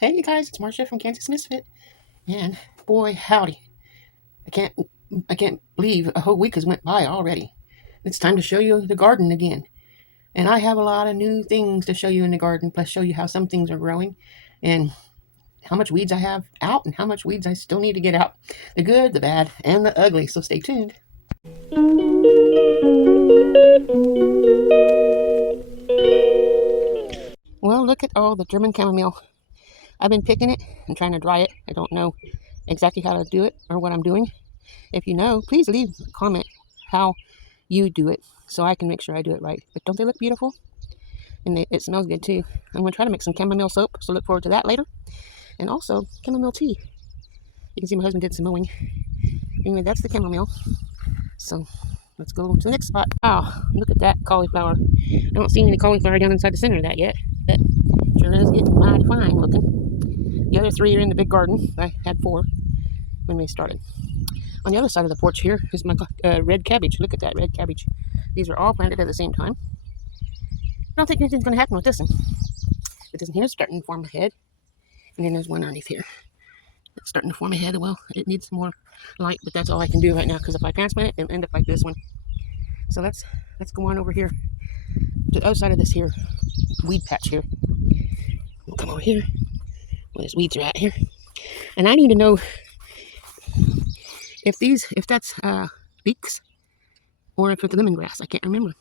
Hey you guys, it's Marcia from Kansas Misfit, and boy howdy, I can't I can't believe a whole week has went by already. It's time to show you the garden again, and I have a lot of new things to show you in the garden, plus show you how some things are growing, and how much weeds I have out, and how much weeds I still need to get out. The good, the bad, and the ugly. So stay tuned. Well, look at all the German chamomile. I've been picking it and trying to dry it. I don't know exactly how to do it or what I'm doing. If you know, please leave a comment how you do it so I can make sure I do it right. But don't they look beautiful? And it smells good too. I'm going to try to make some chamomile soap, so look forward to that later. And also chamomile tea. You can see my husband did some mowing. Anyway, that's the chamomile. So let's go to the next spot. Oh, look at that cauliflower. I don't see any cauliflower down inside the center of that yet, but sure is getting mighty fine looking. The other three are in the big garden. I had 4 when we started. On the other side of the porch here is my red cabbage. Look at that red cabbage. These are all planted at the same time. I don't think anything's going to happen with this one. But this one here is starting to form a head. And then there's one underneath here. It's starting to form a head. Well, it needs some more light, but that's all I can do right now, because if I transplant it, it'll end up like this one. So let's go on over here to the other side of this here weed patch here. We'll come over here where these weeds are at here. And I need to know if that's leeks or if it's lemongrass. I can't remember.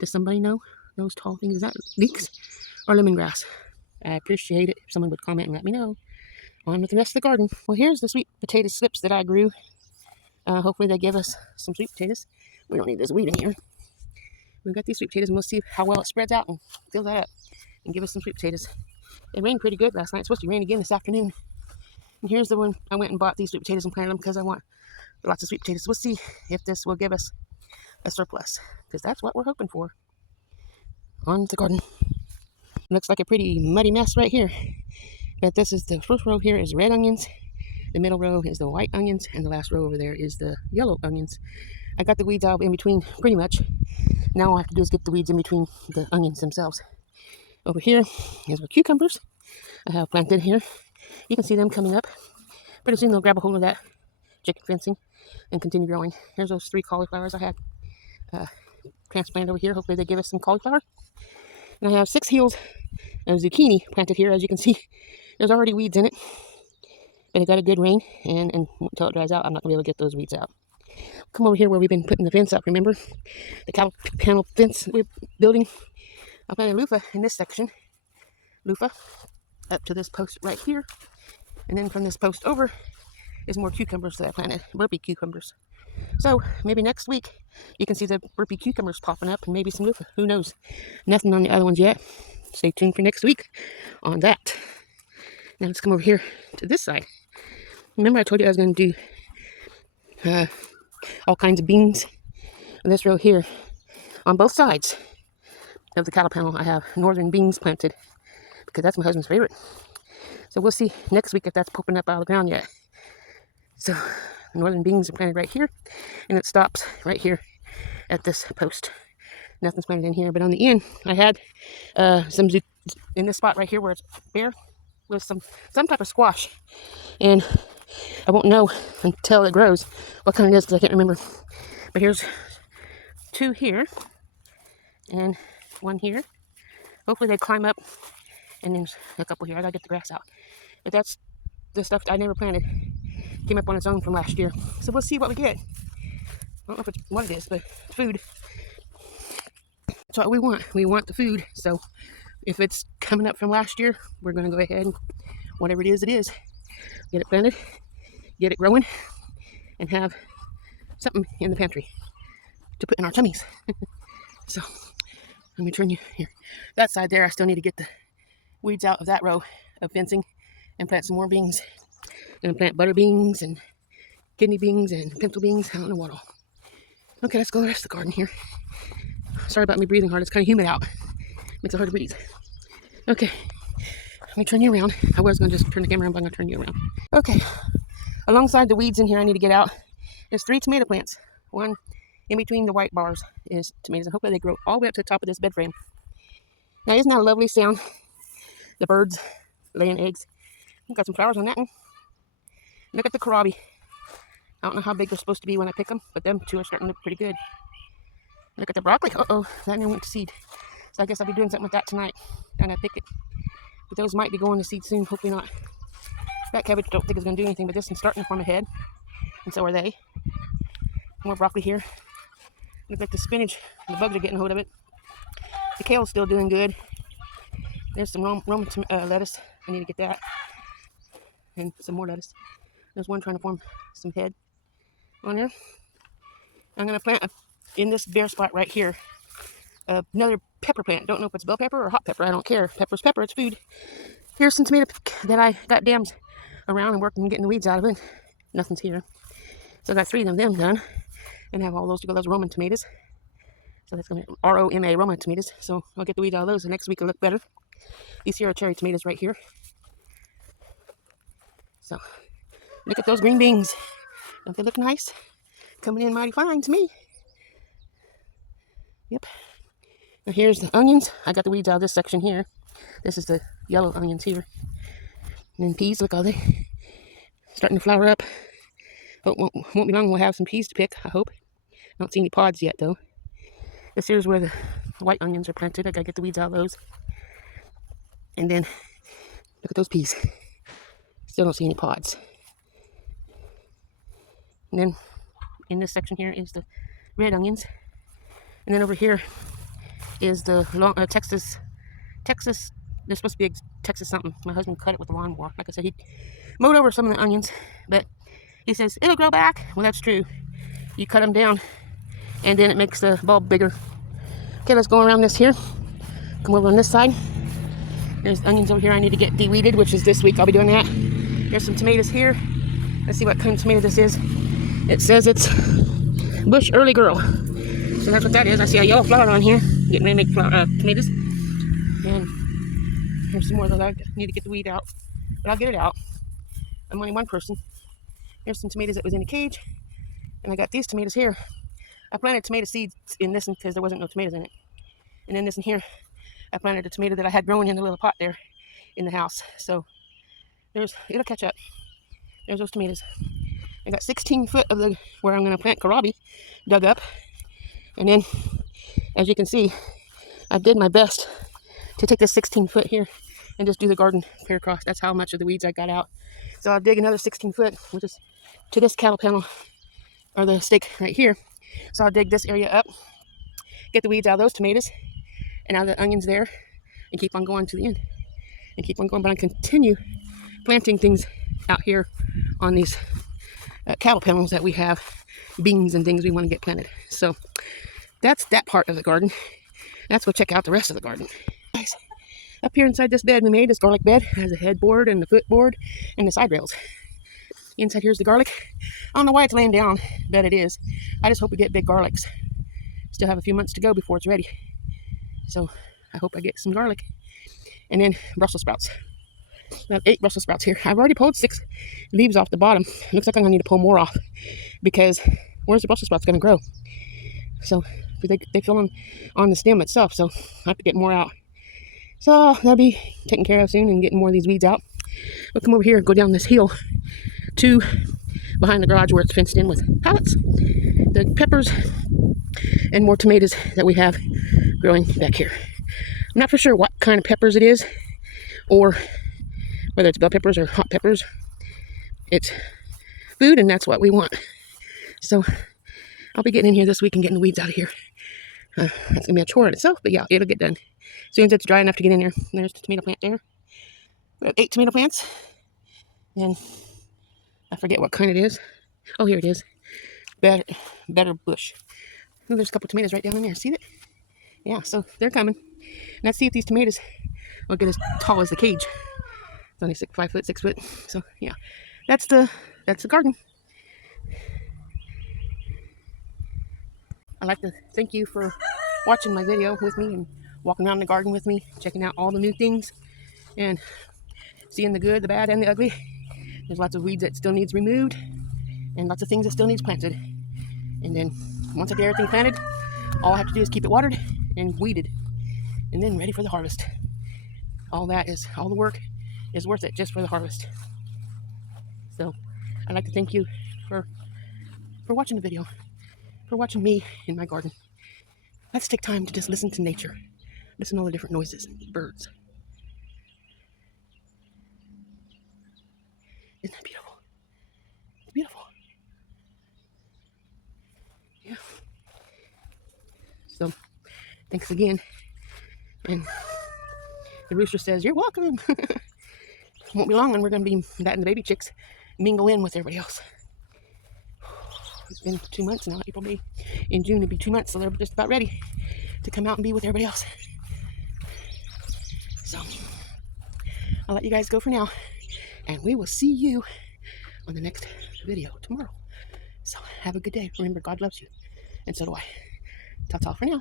Does somebody know those tall things? Is that leeks or lemongrass? I appreciate it if someone would comment and let me know. On with the rest of the garden. Well, here's the sweet potato slips that I grew. Hopefully they give us some sweet potatoes. We don't need this weed in here. We've got these sweet potatoes, and we'll see how well it spreads out and fills that up and give us some sweet potatoes. It rained pretty good last night. It's supposed to rain again this afternoon. And here's the one I went and bought these sweet potatoes and planted them because I want lots of sweet potatoes. We'll see if this will give us a surplus, because that's what we're hoping for. On with the garden. Looks like a pretty muddy mess right here. But this is the first row here is red onions. The middle row is the white onions, and the last row over there is the yellow onions. I got the weeds out in between pretty much. Now all I have to do is get the weeds in between the onions themselves. Over here is our cucumbers I have planted here. You can see them coming up. Pretty soon they'll grab a hold of that chicken fencing and continue growing. Here's those 3 cauliflowers I had transplanted over here. Hopefully they give us some cauliflower. And I have 6 heels of zucchini planted here. As you can see, there's already weeds in it. But it got a good rain, and until it dries out, I'm not going to be able to get those weeds out. Come over here where we've been putting the fence up, remember? The cattle panel fence we're building. I planted loofah in this section. Loofah up to this post right here. And then from this post over is more cucumbers that I planted, burpee cucumbers. So maybe next week you can see the burpee cucumbers popping up, and maybe some loofah. Who knows? Nothing on the other ones yet. Stay tuned for next week on that. Now let's come over here to this side. Remember I told you I was going to do all kinds of beans. On this row here, on both sides of the cattle panel, I have northern beans planted, because that's my husband's favorite. So we'll see next week if that's popping up out of the ground yet. So northern beans are planted right here, and it stops right here at this post. Nothing's planted in here, but on the end I had some in this spot right here where it's bare with some type of squash, and I won't know until it grows what kind it is, because I can't remember. But here's 2 here and 1 here. Hopefully they climb up, and there's a couple here. I gotta get the grass out. But that's the stuff I never planted. Came up on its own from last year. So we'll see what we get. I don't know if it's what it is, but food. That's what we want. We want the food. So if it's coming up from last year, we're going to go ahead and whatever it is, get it planted, get it growing, and have something in the pantry to put in our tummies. So let me turn you here. That side there, I still need to get the weeds out of that row of fencing and plant some more beans. I'm going to plant butter beans and kidney beans and pencil beans. I don't know what all. Okay, let's go to the rest of the garden here. Sorry about me breathing hard. It's kind of humid out. Makes it hard to breathe. Okay, let me turn you around. I was going to just turn the camera around, but I'm going to turn you around. Okay, alongside the weeds in here I need to get out, there's 3 tomato plants. One in between the white bars is tomatoes. And hopefully they grow all the way up to the top of this bed frame. Now, isn't that a lovely sound? The birds laying eggs Got some flowers on that one. Look at the kohlrabi. I don't know how big they're supposed to be when I pick them, but them two are starting to look pretty good. Look at the broccoli. Uh-oh, that one went to seed. So I guess I'll be doing something with that tonight. Trying to pick it. But those might be going to seed soon. Hopefully not. That cabbage don't think it's going to do anything, but this one's starting to form a head. And so are they. More broccoli here. Looks like the spinach, the bugs are getting a hold of it. The kale's still doing good. There's some Roman lettuce. I need to get that. And some more lettuce. There's one trying to form some head on there. I'm going to plant in this bare spot right here another pepper plant. Don't know if it's bell pepper or hot pepper. I don't care. Pepper's pepper. It's food. Here's some tomato that I got dams around and working getting the weeds out of it. Nothing's here. So I got 3 of them done. And have all those to go. Those Roman tomatoes. So that's going to be R-O-M-A, Roma tomatoes. So I'll get the weeds out of those. And next week it'll look better. These here are cherry tomatoes right here. So look at those green beans. Don't they look nice? Coming in mighty fine to me. Yep. Now here's the onions. I got the weeds out of this section here. This is the yellow onions here. And then peas, look, are they starting to flower up? But won't be long, we'll have some peas to pick, I hope. I don't see any pods yet, though. This here's where the white onions are planted. I gotta get the weeds out of those. And then, look at those peas. Still don't see any pods. And then, in this section here is the red onions. And then over here is the Texas, there's supposed to be a Texas something. My husband cut it with a lawnmower. Like I said, he mowed over some of the onions, but he says, it'll grow back. Well, that's true. You cut them down, and then it makes the bulb bigger. Okay, let's go around this here. Come over on this side. There's onions over here I need to get de-weeded, which is this week. I'll be doing that. There's some tomatoes here. Let's see what kind of tomato this is. It says it's Bush Early Girl. So that's what that is. I see a yellow flower on here. Getting ready to make tomatoes. And here's some more that I need to get the weed out. But I'll get it out. I'm only one person. Here's some tomatoes that was in a cage. And I got these tomatoes here. I planted tomato seeds in this one because there wasn't no tomatoes in it. And then this one here, I planted a tomato that I had growing in the little pot there in the house. So it'll catch up. There's those tomatoes. I got 16 foot of the where I'm going to plant kohlrabi dug up. And then, as you can see, I did my best to take this 16 foot here and just do the garden clear across. That's how much of the weeds I got out. So I'll dig another 16 foot, which is to this cattle panel, or the stake right here. So I'll dig this area up, get the weeds out of those tomatoes, and out of the onions there, and keep on going to the end. And keep on going, but I continue planting things out here on these cattle panels that we have, beans and things we want to get planted. So that's that part of the garden. Let's go check out the rest of the garden. Guys, up here inside this bed we made, this garlic bed, has a headboard and the footboard and the side rails. Inside here's the garlic. I don't know why it's laying down, but it is. I just hope we get big garlics. Still have a few months to go before it's ready. So I hope I get some garlic. And then Brussels sprouts. I have 8 Brussels sprouts here. I've already pulled 6 leaves off the bottom. Looks like I'm going to need to pull more off because where's the Brussels sprouts going to grow? So they fill on the stem itself, so I have to get more out. So that'll be taken care of soon and getting more of these weeds out. We'll come over here and go down this hill to behind the garage where it's fenced in with pallets, the peppers, and more tomatoes that we have growing back here. I'm not for sure what kind of peppers it is, or whether it's bell peppers or hot peppers. It's food, and that's what we want. So I'll be getting in here this week and getting the weeds out of here. That's going to be a chore in itself, but yeah, it'll get done. As soon as it's dry enough to get in there. There's the tomato plant there. We have 8 tomato plants. And I forget what kind it is. Oh, here it is. Better bush. Oh, there's a couple tomatoes right down in there. See that? Yeah, so they're coming. Let's see if these tomatoes will get as tall as the cage. It's only 5 foot, 6 foot. So yeah, that's the garden. I'd like to thank you for watching my video with me and walking around the garden with me, checking out all the new things and seeing the good, the bad, and the ugly. There's lots of weeds that still needs removed and lots of things that still needs planted. And then once I get everything planted, all I have to do is keep it watered and weeded and then ready for the harvest. All that is all the work is worth it just for the harvest. So I'd like to thank you for watching the video, for watching me in my garden. Let's take time to just listen to nature. Listen to all the different noises, birds. Isn't that beautiful? It's beautiful. Yeah. So, thanks again. And the rooster says, "You're welcome." Won't be long when we're going to be letting the baby chicks mingle in with everybody else. It's been 2 months now. April, May. In June, it'll be 2 months, so they're just about ready to come out and be with everybody else. So, I'll let you guys go for now, and we will see you on the next video tomorrow. So, have a good day. Remember, God loves you, and so do I. Ta-ta for now.